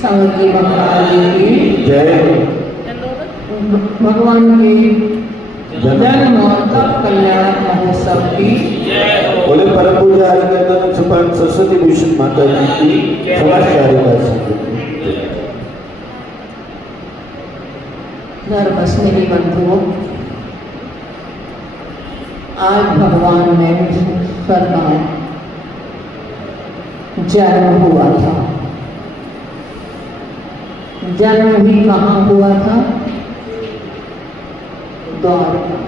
संगी महाराज की जय। भगवान के जन्म और तप कल्याण महोत्सव की बोले परम पूज्य हरिकीर्तन सुपन सरस्वती भूषण माता जी की समाजकारिता संघ धर्मस्नेही बंधुओं, आज भगवान नैमिषारण्येश्वर का जन्म हुआ था। जन्म भी कहाँ हुआ था? द्वारका।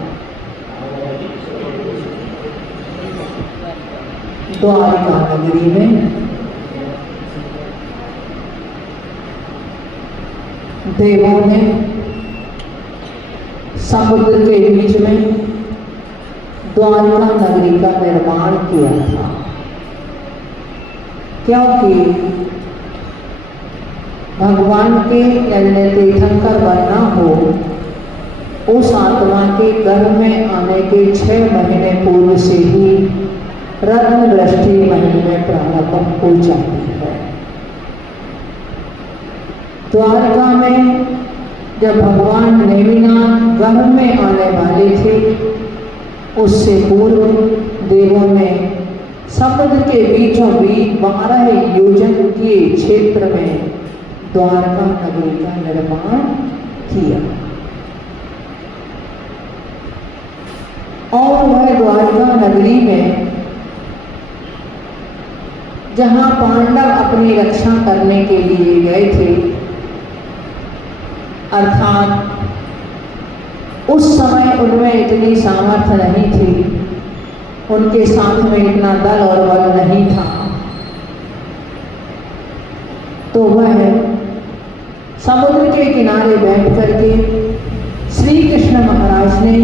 द्वारका नगरी में देवों ने समुद्र के बीच में द्वारका नगरी का निर्माण किया था, क्योंकि भगवान के यज्ञ तीर्थंकर बनना हो, उस आत्मा के गर्भ में आने के 6 महीने पूर्व से ही रत्न दृष्टि महल में प्रारंभ हो जाती है। द्वारका में जब भगवान नेमिनाथ गर्भ में आने वाले थे, उससे पूर्व देवों ने समुद्र के बीचों बीच 12 योजन के क्षेत्र में द्वारका नगरी का निर्माण किया और वह द्वारका नगरी में जहां पांडव अपनी रक्षा करने के लिए गए थे, अर्थात उस समय उनमें इतनी सामर्थ्य नहीं थी, उनके साथ में इतना दल और बल नहीं था, तो वह समुद्र के किनारे बैठ करके श्री कृष्ण महाराज ने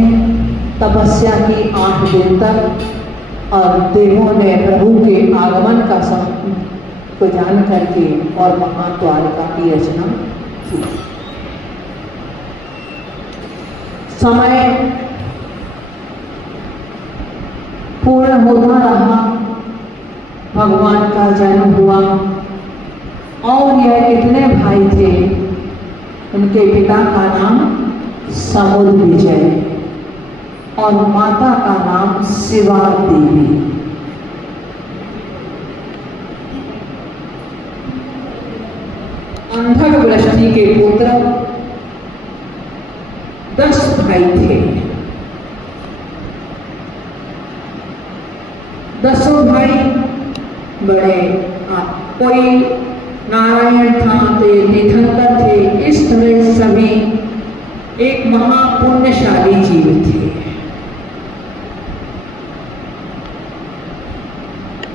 तपस्या की 8 दिन तक और देवों ने प्रभु के आगमन का समय को जान करके और महाद्वारका की रचना की। समय पूर्ण होता रहा, भगवान का जन्म हुआ और यह कितने भाई थे? उनके पिता का नाम समुद्र विजय और माता का नाम शिवा देवी। अंधक वृष्टि के पुत्र 10 भाई थे। 10 भाई बड़े, कोई नारायण था तो ये तीर्थंकर थे। इस तरह सभी एक महापुण्यशाली जीव थे।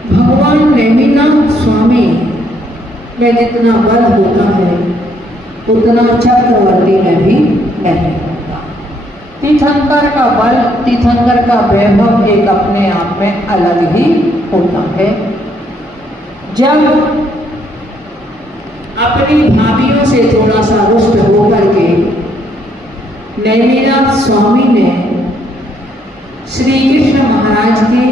भगवान नेमिनाथ स्वामी में जितना बल होता है, उतना चक्रवर्ती में भी नहीं होता। तीर्थंकर का बल, तीर्थंकर का वैभव एक अपने आप में अलग ही होता है। जब अपनी भाभीयों से थोड़ा सा रुष्ट होकर के नेमिनाथ स्वामी ने श्री कृष्ण महाराज की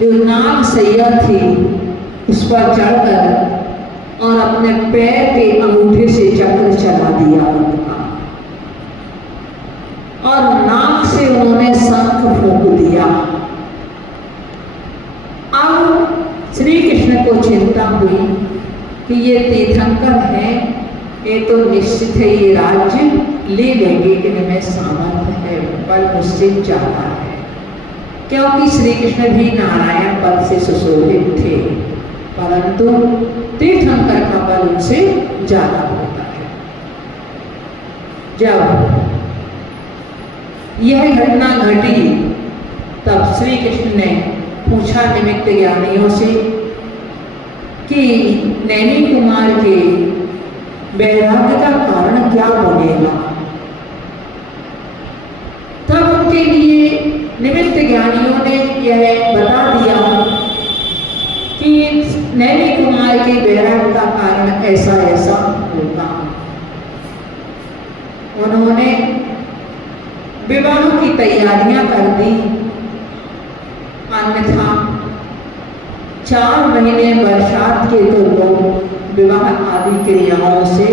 जो नाग सैया थी उस पर चढ़कर और अपने पैर के अंगूठे से चक्र चला दिया उनका और नाक से उन्होंने शंख फूंक दिया। अब श्री कृष्ण को चिंता हुई कि ये तीर्थंकर हैं, ये तो निश्चित है ये राज्य ले लेंगे, इनमें सामर्थ्य है, बल मुझसे ज्यादा है, क्योंकि श्री कृष्ण भी नारायण पद से सुशोभित थे, परंतु तीर्थंकर का बल उनसे ज्यादा होता है। जब यह घटना घटी तब श्री कृष्ण ने पूछा निमित्त ज्ञानियों से कि नैनी कुमार के वैराग्य का कारण क्या बनेगा। तब उनके लिए निमित्त ज्ञानियों ने यह बता दिया कि नैनी कुमार के वैराग्य का कारण ऐसा ऐसा होगा। उन्होंने विवाह की तैयारियां कर दी, अन्यथा 4 महीने बरसात के तो लोग विवाह आदि क्रियाओं से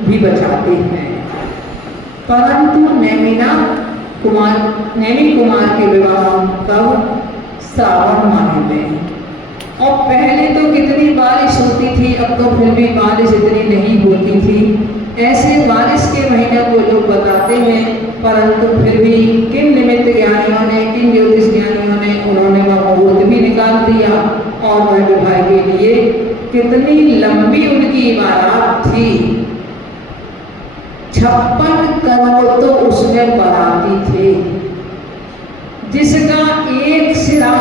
भी बचाते हैं। परंतु नैमी कुमार के विवाह तब श्रावण माह में, और पहले तो कितनी बारिश होती थी, अब तो फिर भी बारिश इतनी नहीं होती थी। ऐसे बारिश के महीने को लोग बताते हैं, परंतु फिर भी किन निमित्त ज्ञानियों ने, किन ज्योतिष ज्ञानियों ने, उन्होंने वह मुहूर्त भी निकाल दिया और वह विवाह के लिए कितनी लंबी उनकी बारात थी। 56 करोड़ तो उसमें बाराती थे, जिसका एक सिरा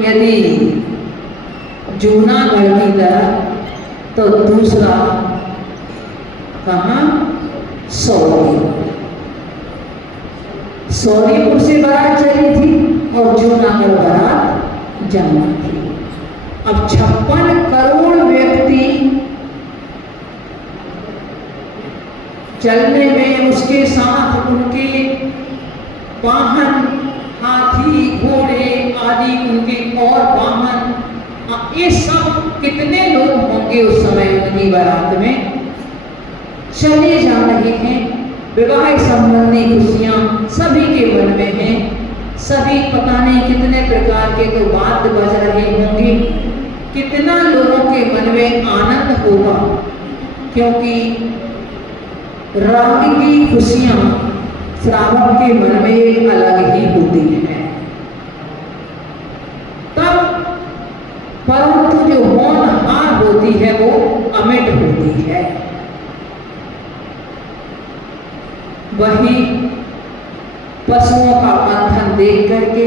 यदि जूनागढ़ की तरह तो दूसरा कहाँ सौरीपुर से बारात चली थी और जूनागढ़ बारात जाना थी। अब 56 करोड़ व्यक्ति चलने में, उसके साथ उनके वाहन, हाथी घोड़े आदि उनके और वाहन, ये सब कितने लोग होंगे उस समय उनकी बारात में चले जा रहे हैं। विवाह संबंधी खुशियां सभी के मन में हैं, सभी पता नहीं कितने प्रकार के तो वाद्य बज रहे होंगे, कितना लोगों के मन में आनंद होगा, क्योंकि राग की खुशियां श्रावण के मन में एक अलग ही होती हैं। तब परंतु जो होनहार होती है वो अमिट होती है। वही पशुओं का बंधन देख करके,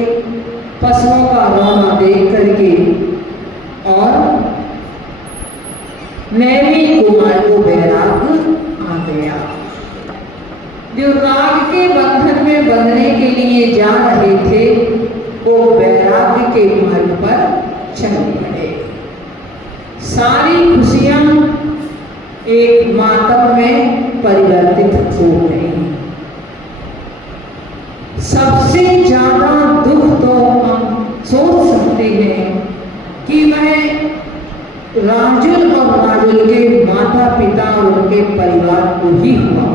पशुओं का रोना देख करके और नैमी कुमार को वैराग आ गया। जो राग के बंधन में बंधने के लिए जा रहे थे वो वैराग्य के मार्ग पर चल पड़े। सारी खुशियां एक मातम में परिवर्तित हो गई। सबसे ज्यादा दुख तो हम सोच सकते हैं कि वह राजुल और राजुल के माता पिता और उनके परिवार को ही हुआ।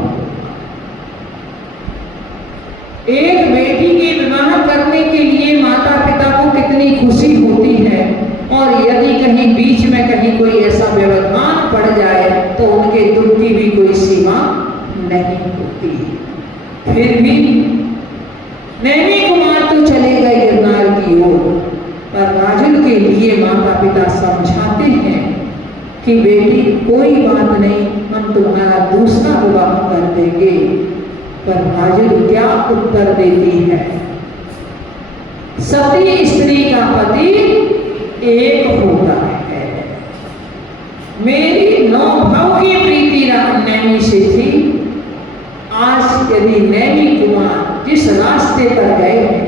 एक बेटी के विवाह करने के लिए माता पिता को कितनी खुशी होती है, और यदि कहीं बीच में कहीं कोई ऐसा व्यवधान पड़ जाए तो उनके दुख की भी कोई सीमा नहीं होती। फिर भी नैमी कुमार तो चले गए गिरनार की ओर, पर राजुल के लिए माता पिता समझाते हैं कि बेटी कोई बात नहीं, हम तुम्हारा दूसरा विवाह कर देंगे। पर राजुल क्या उत्तर देती है? सती स्त्री का पति एक होता है। मेरी 9 भाव की प्रीति नैमी से थी। आज यदि नैमी कुमार जिस रास्ते पर गए हैं,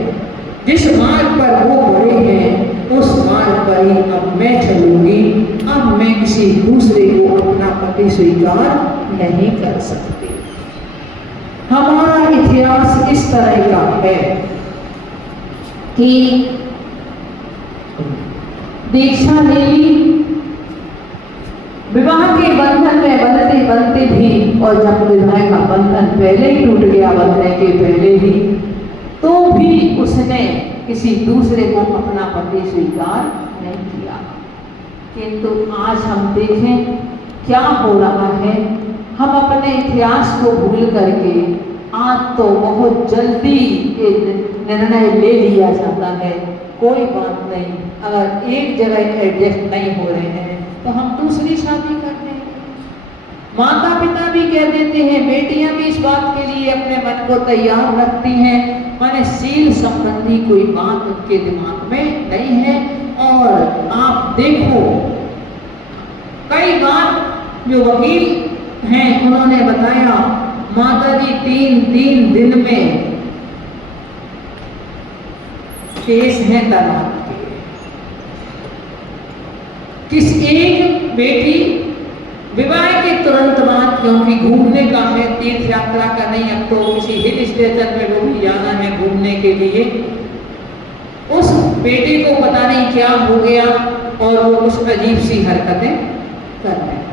जिस मार्ग पर वो बढ़े हैं, उस मार्ग पर ही अब मैं चलूंगी। अब मैं किसी दूसरे को अपना पति स्वीकार नहीं कर सकती। हमारा इतिहास इस तरह का है कि दीक्षा ले ली, विवाह के बंधन में बंधते बंधते भी, और जब विवाह का बंधन पहले ही टूट गया, बंधने के पहले ही, तो भी उसने किसी दूसरे को अपना पति स्वीकार नहीं किया। किंतु आज हम देखें क्या हो रहा है। हम अपने इतिहास को भूल करके आज तो बहुत जल्दी निर्णय ले लिया जाता है। कोई बात नहीं, अगर एक जगह एडजस्ट नहीं हो रहे हैं तो हम दूसरी शादी कर लें। माता पिता भी कह देते हैं, बेटियां भी इस बात के लिए अपने मन को तैयार रखती हैं। माने शील संबंधी कोई बात उनके दिमाग में नहीं है। और आप देखो, कई बार जो वकील हैं उन्होंने बताया, माता जी 3 दिन में केस हैं तलाक के। किस एक बेटी विवाह के तुरंत बाद, क्योंकि घूमने का है, तीर्थ यात्रा का नहीं, अब तो किसी हिल स्टेशन में वो भी जाना है घूमने के लिए, उस बेटे को पता नहीं क्या हो गया और वो कुछ अजीब सी हरकतें कर रहे हैं।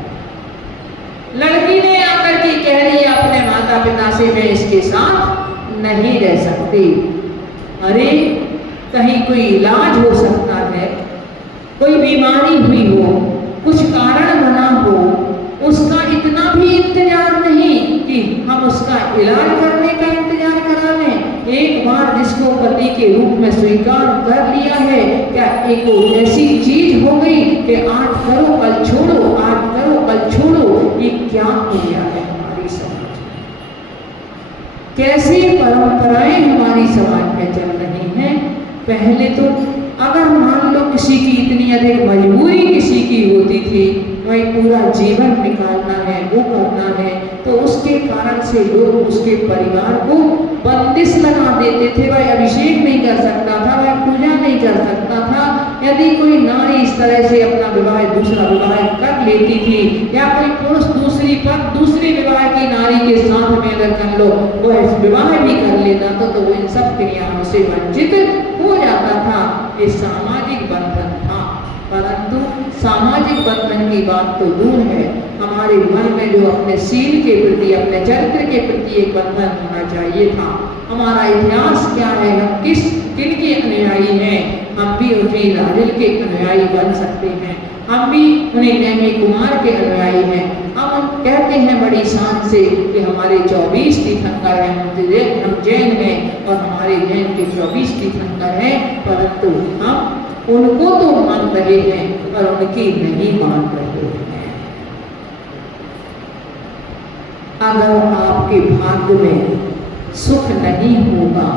लड़की ने आकर के कह रही है अपने माता पिता से, मैं इसके साथ नहीं रह सकती। अरे कहीं कोई इलाज हो सकता है, कोई बीमारी हुई हो, कुछ कारण बना हो, उसका इतना भी इंतजार नहीं कि हम उसका इलाज करने का इंतजार करा लें। एक बार जिसको पति के रूप में स्वीकार कर लिया है, क्या एक ऐसी चीज हो गई कि आज करो कल छोड़ो, आज करो कल छोड़ो, ये क्या किया है हमारी समाज में? कैसी परंपराएं हमारी समाज में चल रही हैं। पहले तो अगर मान लो किसी की इतनी अधिक मजबूरी किसी की होती थी, भाई पूरा जीवन निकालना है, वो करना है, तो उसके कारण से लोग उसके परिवार को बंदिश लगा देते थे। भाई अभिषेक नहीं कर सकता था, भाई पूजा नहीं कर सकता था। यदि कोई नारी इस तरह से अपना विवाह दूसरा विवाह कर लेती थी, या कोई पुरुष दूसरी विवाह की नारी के साथ में अगर कर लो, वो विवाह भी कर लेता तो वो इन सब क्रियाओं से वंचित हो जाता था। ये सामाजिक बंधन था, परंतु सामाजिक बंधन की बात तो दूर है, हमारे मन में जो अपने सील के प्रति, अपने चरित्र के प्रति एक बंधन होना चाहिए था। हमारा इतिहास क्या है, हम किनके अनुयायी हैं? हम भी उन्हीं राजल के अनुयायी बन सकते हैं, हम भी उन्हीं नेमी कुमार के अनुयायी हैं। हम कहते हैं बड़ी शान से कि हमारे 24 तीर्थंकर हैं, हम जैन हैं और हमारे जैन के 24 तीर्थंकर हैं, परंतु हम उनको तो मान रहे हैं पर उनकी नहीं मान रहे हैं। अगर आपके भाग्य में सुख नहीं होगा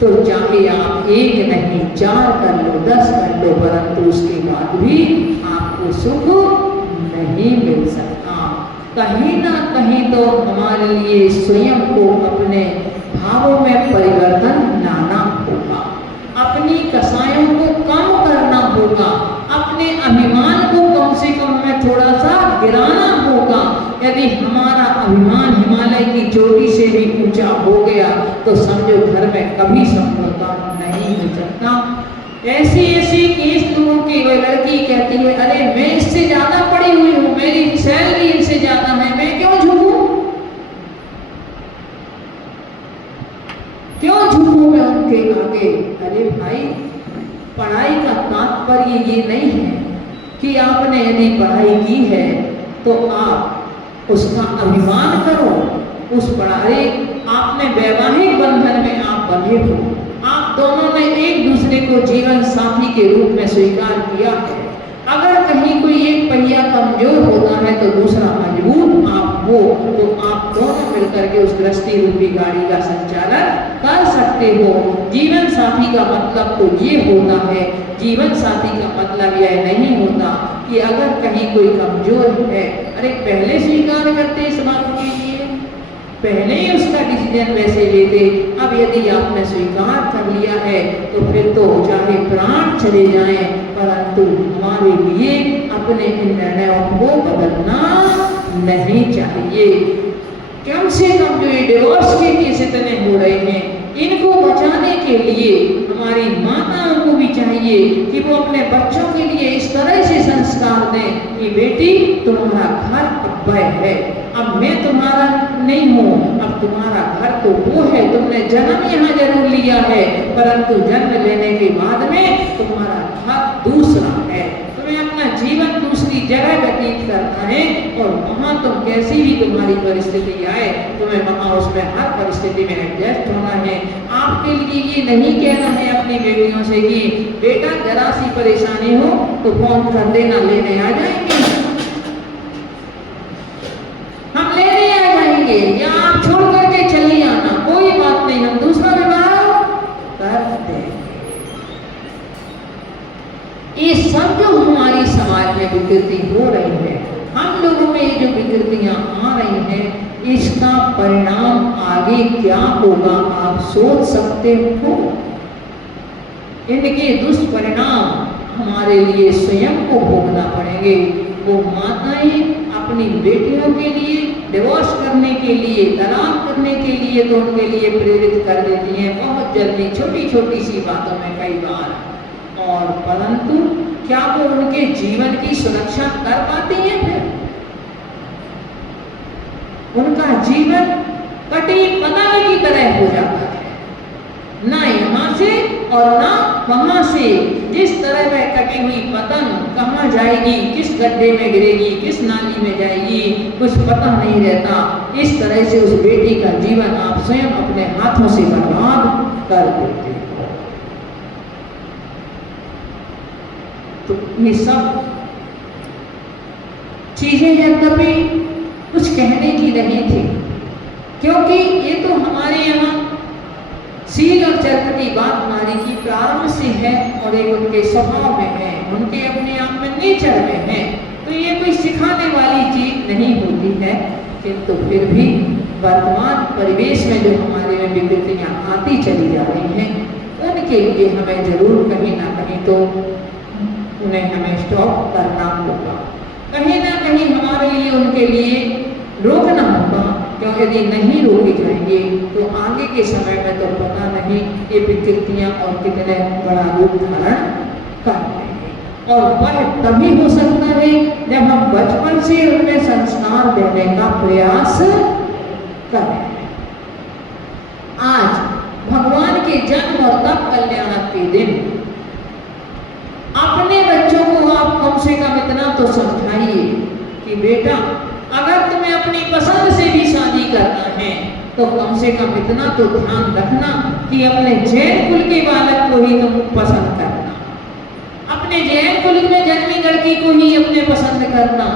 तो चाहे आप 1 नहीं 4 कर लो, 10 कर लो, परंतु उसके बाद भी आपको सुख नहीं मिल सकता। कहीं ना कहीं तो हमारे लिए स्वयं को अपने भावों में परिवर्तन लाना होगा, अपनी कसायों को कम करना होगा, अपने अभिमान को कम से कम में थोड़ा सा गिराना होगा। यदि हमारा अभिमान हिमालय की चोटी से भी ऊंचा हो गया तो समझो घर में कभी समझौता नहीं हो सकता। ऐसी केस लोगों की, वह लड़की कहती है, अरे मैं इससे ज्यादा पढ़ी हुई हूँ, मेरी सैलरी इनसे ज्यादा है, मैं क्यों झुकूं? क्यों झुकूं मैं उनके आगे? अरे भाई, पढ़ाई का तात्पर्य ये नहीं है कि आपने यदि पढ़ाई की है तो आप उसका अभिमान करो, उस पढ़ाई आपने वैवाहिक बंधन में आप बंधे हो, आप दोनों ने एक दूसरे को जीवन साथी के रूप में स्वीकार किया है। अगर कहीं कोई एक पहिया कमजोर होता है तो दूसरा मजबूत आप हो, तो आप दोनों मिलकर के उस गृहस्थी रूपी गाड़ी का संचालन कर सकते हो। जीवन साथी का मतलब तो ये होता है, जीवन साथी का मतलब यह नहीं होता कि अगर कहीं कोई कमजोर है, अरे पहले स्वीकार करते इस बात के लिए, पहले ही उसका डिसीजन वैसे लेते। अब यदि आपने स्वीकार कर लिया है तो फिर तो चाहे प्राण चले जाएं, परंतु हमारे लिए अपने इन निर्णयों को बदलना नहीं चाहिए। कम से कम जो ये डिवोर्स के केस इतने हो रहे हैं, इनको बचाने के लिए हमारी माताओं को भी चाहिए कि वो अपने बच्चों के लिए इस तरह से संस्कार दें कि बेटी तुम्हारा घर अभय है, अब मैं तुम्हारा नहीं हूँ, अब तुम्हारा घर तो वो है, तुमने जन्म यहाँ जरूर लिया है, परंतु जन्म लेने के बाद में तुम्हारा घर दूसरा है, तुम्हें अपना जीवन दूसरी जगह व्यतीत करना है और वहाँ तुम कैसी भी तुम्हारी परिस्थिति आए, तुम्हें वहाँ उसमें हर परिस्थिति में एडजस्ट होना है। आपके लिए ये नहीं कहना है अपनी बेटियों से कि बेटा जरा सी परेशानी हो तो फोन कर देना, लेने आ जाएंगे, हम लेने आ जाएंगे, या आप छोड़ करके चली आना, कोई बात नहीं, हम दूसरा विवाह कर देंगे। ये सब जो हमारी समाज में विकृति हो रही है, हम लोगों में ये जो विकृतियां आ रही हैं, इसका परिणाम आगे क्या होगा आप सोच सकते हो? इनके दुष्परिणाम हमारे लिए स्वयं को भोगना पड़ेंगे। वो माताएं अपनी बेटियों के लिए डिवोर्स करने के लिए, तलाक करने के लिए तो उनके लिए प्रेरित कर देती हैं बहुत जल्दी, छोटी छोटी सी बातों में कई बार, और परंतु क्या वो उनके जीवन की सुरक्षा कर पाती हैं? फिर उनका जीवन कटी पतंग की तरह हो जाता है, ना यहाँ से और ना वहां से। जिस तरह वह कटी हुई पतंग कहाँ जाएगी, किस गड्ढे में गिरेगी, किस नाली में जाएगी, कुछ पता नहीं रहता। इस तरह से उस बेटी का जीवन आप स्वयं अपने हाथों से बर्बाद कर देते हो। तो ये सब चीजें यद्यपि कुछ कहने की नहीं थी, क्योंकि ये तो हमारे यहाँ सील और चरित्र की बात नारी की प्रारंभ से है और एक उनके स्वभाव में है, उनके अपने आप में नेचर में है। तो ये कोई सिखाने वाली चीज नहीं होती है, किंतु फिर भी वर्तमान परिवेश में जो हमारे में विकृतियां आती चली जा रही हैं, उनके लिए हमें जरूर कहीं ना कहीं तो उन्हें हमें स्टॉप करना होगा, कहीं ना कहीं हमारे लिए उनके लिए रोकना होगा। क्योंकि यदि नहीं रोके जाएंगे तो आगे के समय में तो पता नहीं ये विकृतियां और कितने बड़ा रूप धारण कर लेंगे। और वह तभी हो सकता है जब हम बचपन से उनमें संस्कार देने का प्रयास करें। आज भगवान के जन्म और तप कल्याण के दिन अपने बच्चों को आप कम से कम इतना तो समझाइए कि बेटा, अगर तुम्हें अपनी पसंद से भी शादी करना है तो कम से कम इतना तो ध्यान रखना कि अपने जैन कुल के बालक को ही तुम पसंद करना, अपने जैन कुल में जन्मी लड़की को ही अपने पसंद करना।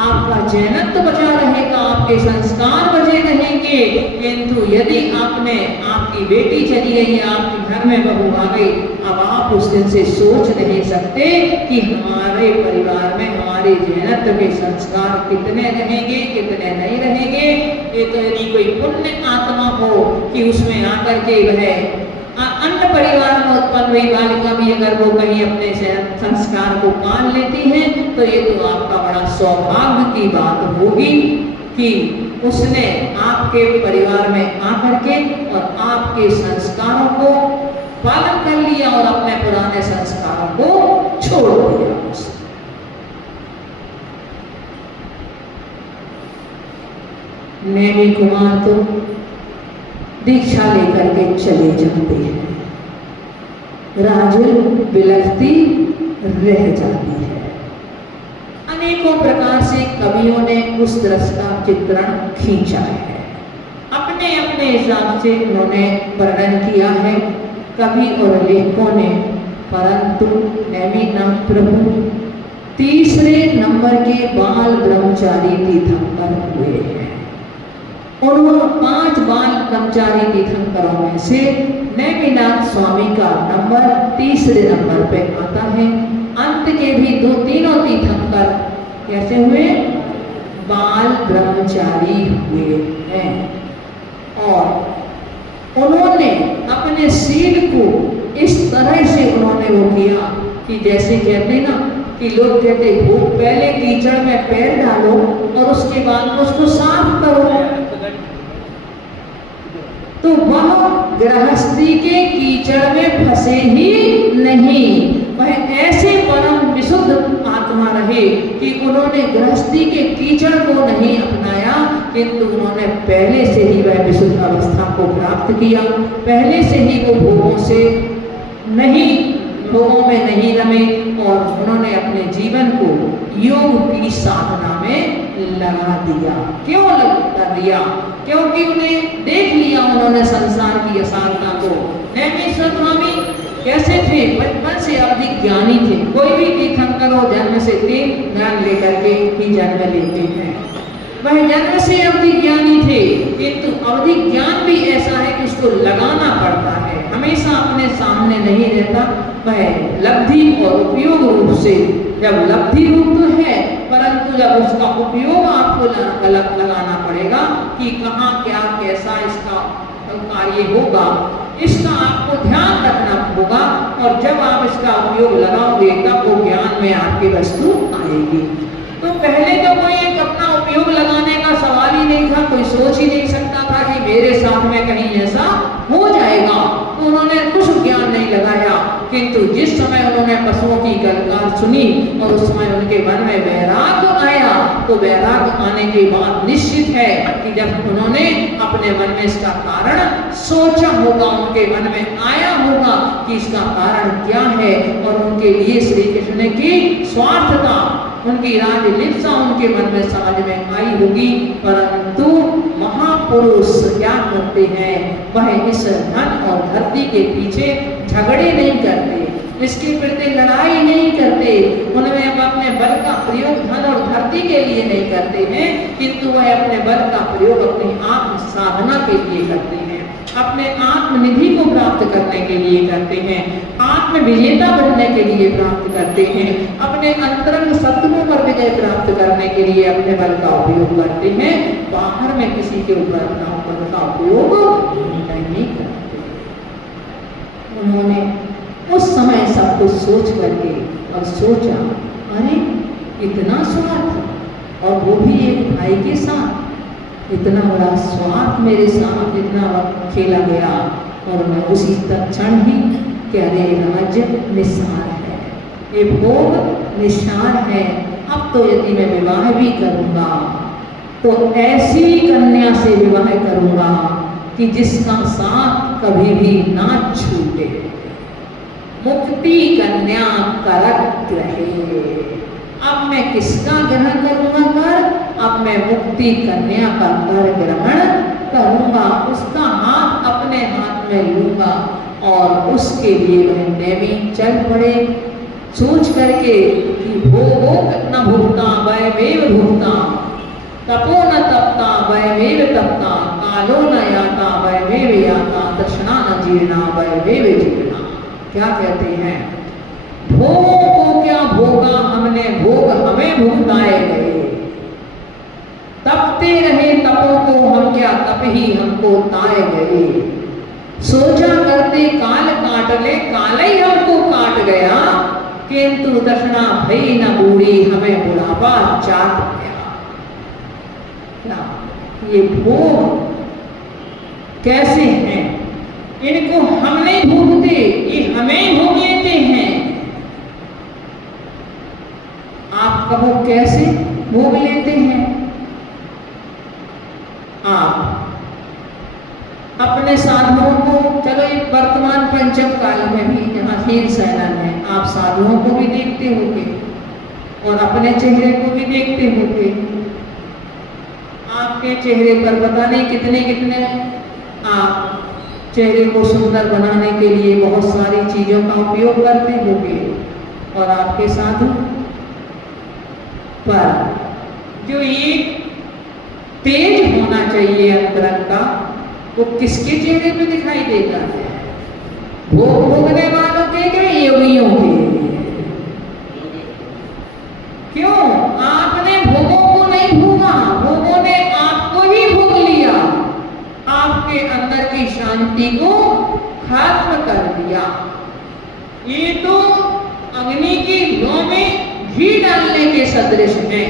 आपका जैनत्व तो बचा रहेगा, आपके संस्कार बचे रहेंगे। किंतु यदि आपकी बेटी चली गई, आपके घर में बहू आ गई, अब आप उस दिन से सोच नहीं सकते कि हमारे परिवार में हमारे जैनत्व के संस्कार कितने रहेंगे, कितने नहीं रहेंगे। ये तो यदि कोई पुण्य आत्मा हो कि उसमें आकर के वह अन्य परिवार में उत्पन्न हुई बालिका भी अगर वो कहीं अपने संस्कार को पाल लेती है तो ये तो आपका बड़ा सौभाग्य की बात होगी कि उसने आपके परिवार में आकर के और आपके संस्कारों को पालन कर लिया और अपने पुराने संस्कारों को छोड़ दिया। नेमी कुमार तो दीक्षा लेकर के चले जाते हैं, राजुल बिलखती रह जाती है। अनेकों प्रकार से कवियों ने उस दृश्य का चित्रण खींचा है, अपने अपने हिसाब से उन्होंने वर्णन किया है कवि और लेखकों ने। परंतु नेमी नाम प्रभु तीसरे नंबर के बाल ब्रह्मचारी तीर्थंकर हुए हैं। उन्होंने 5 बाल ब्रह्मचारी तीर्थंकरों में से नेमिनाथ स्वामी का नंबर तीसरे नंबर पे आता है। अंत के भी तीनों तीर्थंकर कैसे हुए? बाल ब्रह्मचारी हुए हैं। और उन्होंने अपने शील को इस तरह से उन्होंने वो किया कि जैसे कहते ना कि लोग कहते हो पहले कीचड़ में पैर डालो और उसके बाद उसको साफ करो, तो वह गृहस्थी के कीचड़ में फंसे ही नहीं, वह ऐसे परम विशुद्ध आत्मा रहे कि उन्होंने गृहस्थी के कीचड़ को नहीं अपनाया, किंतु उन्होंने पहले से ही वह विशुद्ध अवस्था को प्राप्त किया। पहले से ही वो भोगों में नहीं रमे और उन्होंने अपने जीवन को योग की साधना में लगा दिया। क्यों लगा दिया? क्योंकि उन्हें देख लिया उन्होंने संसार की असाधना को। नेमीश्वर स्वामी कैसे थे? बचपन से अवधिक ज्ञानी थे। कोई भी तीर्थंकर हो जन्म से तीन ज्ञान लेकर के ही जन्म लेते हैं। वह जन्म से अवधिक ज्ञानी थे, किंतु अवधिक ज्ञान भी ऐसा है कि उसको लगाना पड़ता है, हमेशा अपने सामने नहीं रहता। वह लब्धि और उपयोग रूप से, जब लब्धि रूप तो है परंतु जब उसका उपयोग आपको लगाना पड़ेगा कि कहाँ क्या कैसा इसका कार्य होगा, इसका आपको ध्यान रखना होगा। और जब आप इसका उपयोग लगाओगे तब वो ज्ञान में आपकी वस्तु आएगी। तो पहले तो कोई एक अपना उपयोग लगाने का सवाल ही नहीं था, कोई सोच ही नहीं सकता था कि मेरे साथ में कहीं ऐसा हो जाएगा। तो उन्होंने कुछ ज्ञान नहीं लगाया, किंतु जिस समय उन्होंने पशुओं की गलकार सुनी और उस समय उनके मन में वैराग्य आया तो वैराग्य आने के बाद निश्चित है कि जब उन्होंने अपने मन में इसका कारण सोचा होगा, उनके मन में आया होगा कि इसका कारण क्या है, और उनके लिए श्री कृष्ण की स्वार्थता, उनकी राजलिप्सा उनके मन में समझ में आई होगी। परंतु महापुरुष क्या करते हैं, वह इस धन और धरती के पीछे झगड़े नहीं करते, इसके प्रति लड़ाई नहीं करते, उनमें अपने बल का प्रयोग धन और धरती के लिए नहीं करते हैं, किंतु वह अपने बल का प्रयोग अपनी आत्म साधना के लिए करते हैं, अपने आत्मनिधि को प्राप्त करने के लिए करते हैं, आत्म विजेता बनने के लिए प्राप्त करते हैं, अपने अंतरंग शत्रुओं पर विजय प्राप्त करने के लिए अपने बल का उपयोग करते हैं। बाहर में किसी के ऊपर अपना बल का उपयोग नहीं करते। उन्होंने उस समय सब कुछ सोच करके और सोचा, अरे इतना स्वार्थ, और वो भी एक भाई के साथ, इतना बड़ा स्वार्थ मेरे साथ इतना वक्त खेला गया, और मैं उसी तत्क्षण ही कह रहे राज्य निस्सार है, ये भोग निस्सार है। अब तो यदि मैं विवाह भी करूंगा तो ऐसी कन्या से विवाह करूंगा कि जिसका साथ कभी भी ना छूटे, मुक्ति कन्या करत रहे। अब मैं किसका ग्रहण करूंगा कर, अब मैं मुक्ति कन्या का कर ग्रहण करूंगा, उसका हाथ अपने हाथ में लूंगा, और उसके लिए वह नैमी चल पड़े, सोच करके कि भोगो न भुगता वयमेव भुगता, तपो न तपता वयमेव तपता, कालो न याता वयमेव याता, तृष्णा न जीर्णा वयमेव जीर्णा। क्या कहते हैं, भोगों को क्या भोगा हमने, भोग हमें भुगताए गए, तपते रहे तपों को हम क्या, तप ही हमको ताए गए, सोचा करते काल काट ले, काल ही हमको काट गया, किंतु तृष्णा भई न बूढ़ी, हमें बुढ़ापा चाट गया। क्या ये भोग कैसे हैं, इनको हम नहीं भोगते, ये हमें भोग लेते हैं। आप कहो कैसे भोग लेते हैं, आप अपने साधुओं को, चलो एक वर्तमान पंचम काल में भी जहाँ हीन सेना है, आप साधुओं को भी देखते होंगे और अपने चेहरे को भी देखते होंगे। आपके चेहरे पर पता नहीं कितने कितने, आप चेहरे को सुंदर बनाने के लिए बहुत सारी चीजों का उपयोग करते होंगे, और आपके साधु पर जो ये तेज होना चाहिए अंतरंग का, वो किसके चेहरे पे दिखाई देता है, भोग भोगने वालों के योगियों के। क्यों, आपने भोगों को नहीं भोगा, भोगों ने आपको ही भोग लिया, आपके अंदर की शांति को खत्म कर दिया। ये तो अग्नि की लौ में घी डालने के सदृश है,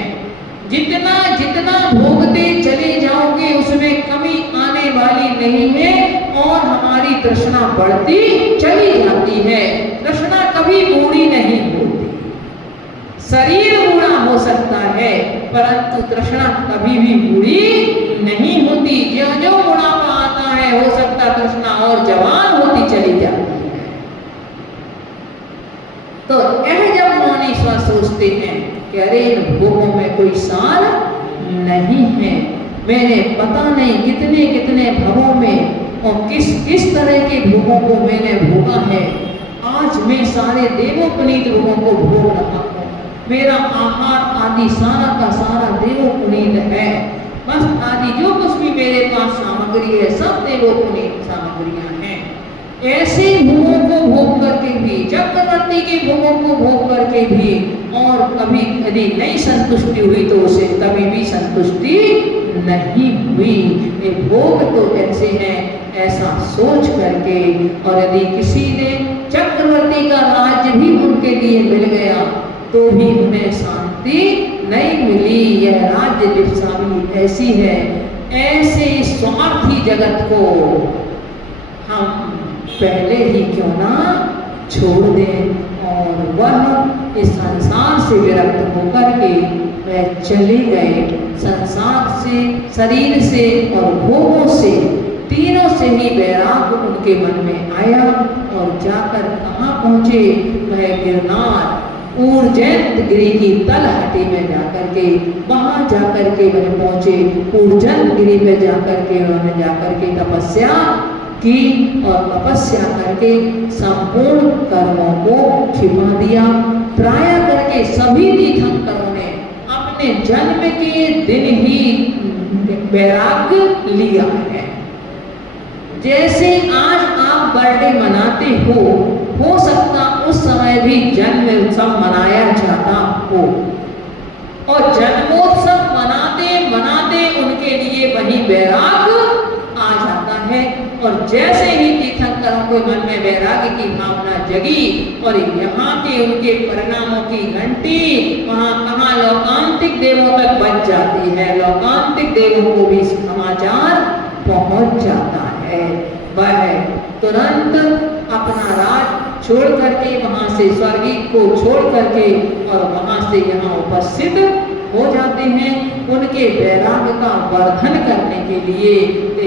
जितना जितना भोगते चले जाओगे उसमें कमी आने वाली नहीं है, और हमारी तृष्णा बढ़ती चली जाती है। तृष्णा कभी बूढ़ी नहीं होती, शरीर बूढ़ा हो सकता है परंतु तृष्णा कभी भी बूढ़ी नहीं होती। जो जो बुढ़ापा आता है हो सकता तृष्णा और जवान होती चली जाती है। तो यह जब मौनीश्वर सोचते हैं कि अरे इन भोगों में कोई सार नहीं है, मैंने पता नहीं कितने कितने भवों में और किस किस तरह के भोगों को मैंने भोगा है, आज मैं सारे देवोपनीत भोगों को भोग रहा हूँ, मेरा आहार आदि सारा का सारा देवोपनीत है, वस्त्र आदि जो कुछ भी मेरे पास सामग्री है सब देवोपनीत सामग्रियां हैं। ऐसे भोगों को भोग करके भी, चक्रवर्ती के भोगों को भोग करके भी, और कभी यदि नहीं संतुष्टि हुई तो उसे कभी भी संतुष्टि नहीं हुई। ये भोग तो ऐसे हैं, ऐसा सोच करके, और यदि किसी ने चक्रवर्ती का राज्य भी उनके लिए मिल गया तो भी उन्हें शांति नहीं मिली। यह राज्य लिप्सा भी ऐसी है। ऐसे स्वार्थी जगत को हम पहले ही क्यों ना छोड़ दें, और वह इस संसार से विरक्त होकर के वह चले गए संसार से, शरीर से और भोगों से, तीनों से ही वैराग उनके मन में आया और जाकर कहाँ पहुँचे? वह गिरनार ऊर्जैन गिरी की तलहटी में जाकर के, वहां जाकर के वह पहुंचे। ऊर्जैन गिरी पे जाकर के उन्होंने जाकर के तपस्या की और तपस्या करके संपूर्ण कर्मों को छिपा दिया। प्राय करके सभी तीर्थंकरों ने अपने जन्म के दिन ही वैराग्य लिया है। जैसे आज आप बर्थडे मनाते हो सकता उस समय भी जन्म उत्सव मनाया जाता हो, और जन्मोत्सव मनाते मनाते उनके लिए वही वैराग्य आ जाता है। और जैसे ही तीर्थंकरों के मन में वैराग्य की भावना जगी और यहाँ के उनके परिणामों की घंटी वहाँ कहाँ लौकांतिक देवों तक बज जाती है, लौकांतिक देवों को भी समाचार पहुँच जाता है। वह तुरंत अपना राज छोड़ करके, वहां से स्वर्गी को छोड़ करके और वहां से यहाँ उपस्थित हो जाते हैं उनके वैराग्य का वर्धन करने के लिए।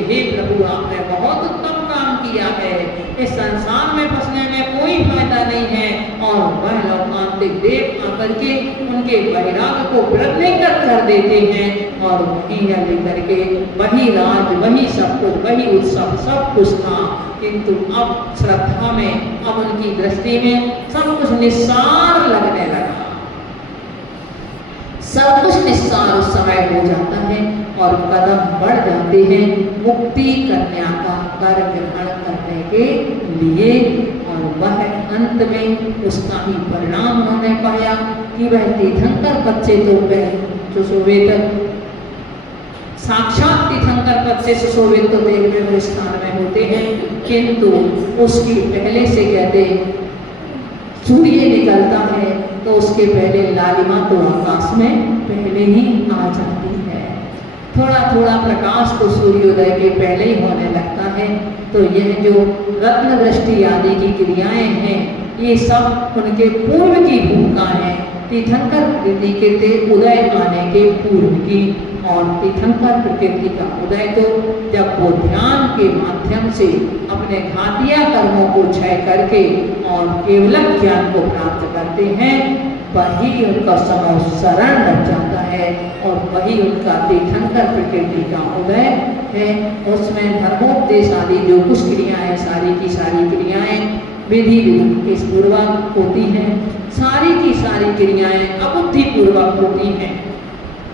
हे प्रभु, आपने बहुत उत्तम काम किया है, इस संसार में फंसने में कोई फायदा नहीं है। और वह लौकांतिक देव आकर के उनके वैराग्य को वृद्धिंगत कर देते हैं और वही लेकर के वही राज, वही सब कुछ, वही उत्सव सब कुछ था, किंतु अब श्रद्धा में, अब उनकी दृष्टि में सब कुछ निस्सार लगने लगा। सब कुछ निस्सार उस समय हो जाता है और कदम बढ़ जाते हैं मुक्ति कन्या का कर ग्रहण करने के लिए। और वह अंत में उसका ही परिणाम उन्होंने पाया कि वह तीर्थंकर बच्चे तो वह सुशोभित, साक्षात तीर्थंकर पद से सुशोभित तो देखने स्थान में होते हैं, किंतु उसकी पहले से कहते सूर्य निकलता है तो उसके पहले लालिमा तो आकाश में पहले ही आ जाती है। थोड़ा थोड़ा प्रकाश तो सूर्योदय के पहले ही होने लगता है। तो यह जो रत्न दृष्टि आदि की क्रियाएं हैं, ये सब उनके पूर्व की भूमिका है, तीर्थंकर प्रकृति के उदय आने के पूर्व की। और तीर्थंकर प्रकृति का उदय तो जब वो ध्यान के माध्यम से अपने घातिया कर्मों को क्षय करके और केवलक ज्ञान को प्राप्त करते हैं, वही उनका समोत्सरण लग जाता है और वही उनका तीर्थंकर प्रकृति का उदय है। उसमें धर्मोपदेश आदि जो कुछ क्रियाएं, सारी की सारी क्रियाएं विधि के पूर्वक होती हैं, सारी की सारी क्रियाएं अबुद्धि पूर्वक होती हैं।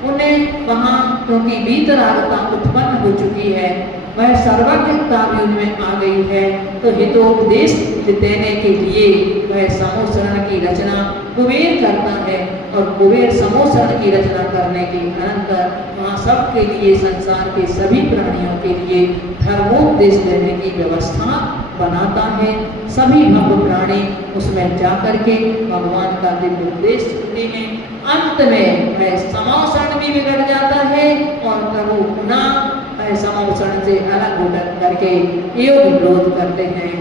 उन्हें वहाँ क्योंकि वीतरागता उत्पन्न हो चुकी है, वह सर्वज्ञता भी उनमें आ गई है, तो हितोपदेश देने के लिए वह समोसरण की रचना कुबेर करता है। और कुबेर समोसरण की रचना करने के अनंतर वहाँ सबके लिए, संसार के सभी प्राणियों के लिए धर्मोपदेश देने की व्यवस्था बनाता है। सभी भक्त प्राणी उसमें जाकर के भगवान का दिव्य उपदेश सुनते हैं। अंत में वह समोसरण भी बिगड़ जाता है और प्रभु पुनः समोसरण से अलग उठक करके योग विरोध करते हैं